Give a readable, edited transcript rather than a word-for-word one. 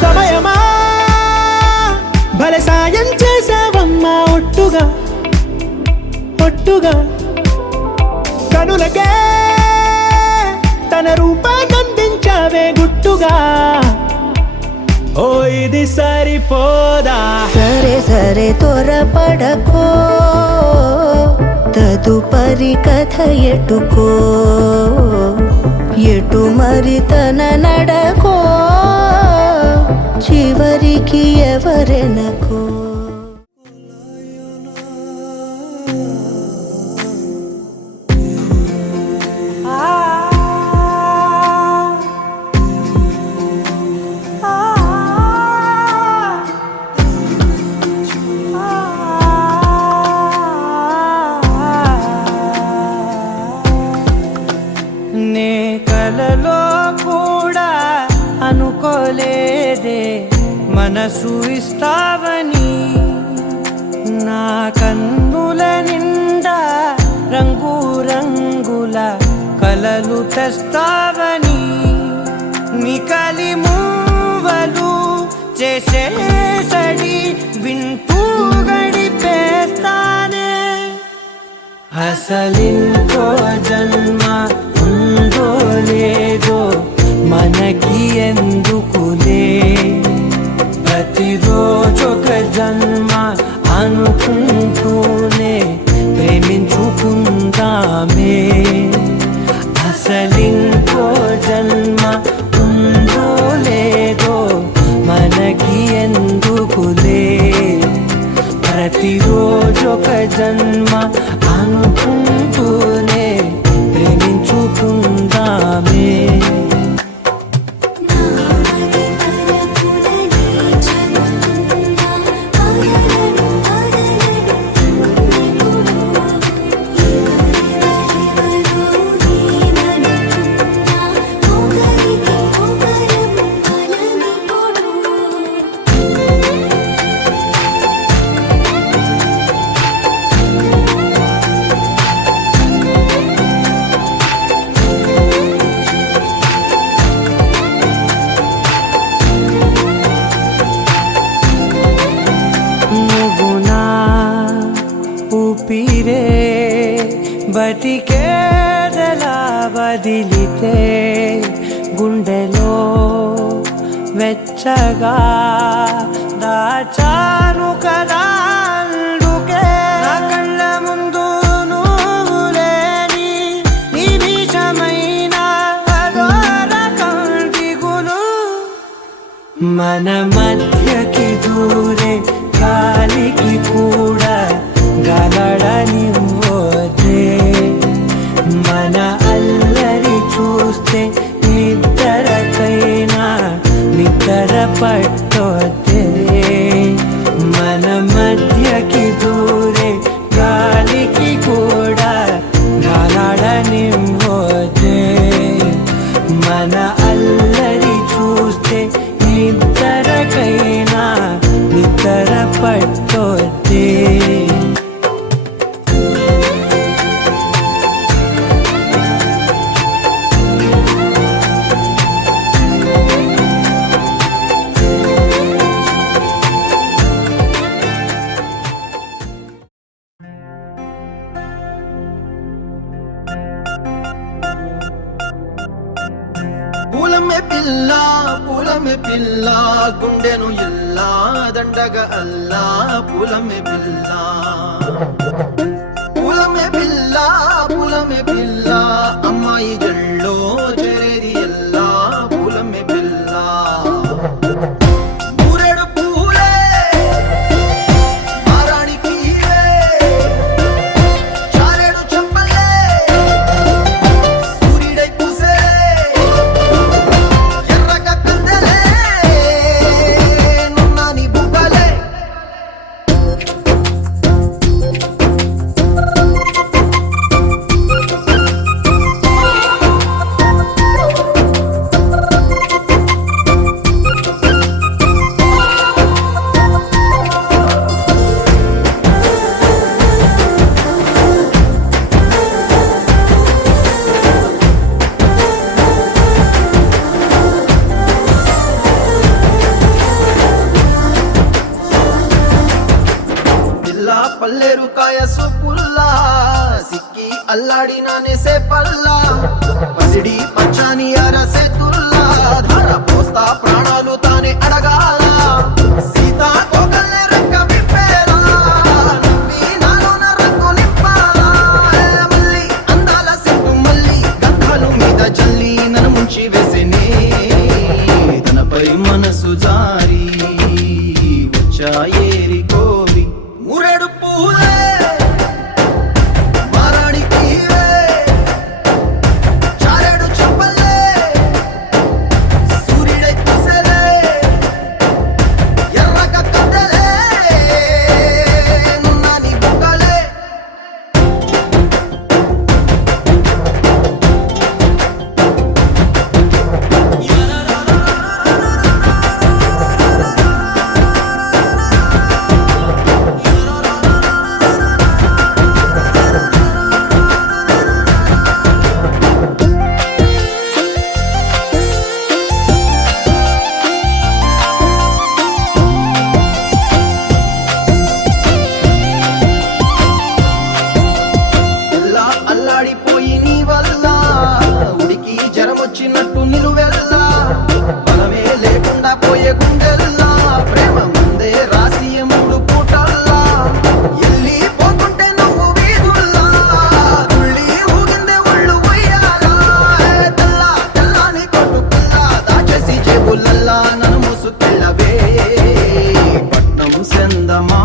సమయమా భలే సాయం చేసావమ్మా ఒట్టుగా ఒట్టుగా కనులకే తన రూపాన్నందించావే గుట్టుగా ఓ ఇది సరిపోదా సరే సరే త్వరపడకో తదుపరి కథ ఎటుకో ఎటు మరి తన నడకో చివరికి ఎవరెనకో నే కలలో కూడా అనుకోలేదే మనసు ఇస్తావని నా కన్నుల నిండా రంగు రంగుల కలలు తెస్తావని నికలి మూవలు చేసేసడి వింటూ గడిపేస్తానే అసలింకో జన్మ ఉందో లేదో మనకి ఎందుకులే ప్రతిరోజొక జన్మ అనుకుంటూనే ప్రేమించుకుందామే అసలింకో జన్మ ఉందో లేదో మనకి ఎందుకులే ప్రతిరోజొక జన్మ అనుకుంటూనే ప్రేమించుకుందామే ఊపిరే బతికేదలా వదిలితే గుండెలో వెచ్చగా దాచాను కదా అందుకే నా కళ్ళ ముందు నువ్వు లేని నిమిషమైన అదోర కంటిగులు మన మధ్యకి దూరే గాలికి కూడా గలడనివ్వదే మన అల్లరి చూస్తే నిద్రకైనా నిద్ర పట్టొద్దే మన మధ్యకి దూరే గాలికి కూడా గలడనివ్వదే మన అల్లరి చూస్తే నిద్రకైనా నిద్ర పట్టొద్దే పూలమే పిల్ల గుండెను ఎల్లా దండగా అల్లా పూలమే పిల్ల అమ్మాయి జల్లో చేరేది ఎల్లా పూలమే పిల్ల ఊరెడు పూలే మారాణి పీలే చారెడు చెప్పలే సూర్యుడై పూసే ఎర్రగా కందలే నున్నాని బుగ్గలే మనసు జారి వచ్చాయేరి కోరి మురెడు పూలే మారాడికి చారెడు చెప్పలే సూర్యుడై కుసలే ఎర్రక కదలే నాని బుగ్గలే ఎలా అల్లాడిపోయి నీ వల్ల ఉడికి జరమొచ్చినట్టు నిలువెల్లా బలమే లేకుండా పోయే గుండెల్లా ప్రేమ ముందే రాసి మూడు పూటల్లా ఎల్లి పోతుంటే నువ్వు వీధుల్లా తుళ్ళి ఊగిందే ఒళ్ళు ఉయ్యాలా తెల్లా తెల్లాని కొట్టు పిల్ల దాచేసి జేబులల్లా నన్ను మూసుకెళ్ళవే పట్నం సెందమా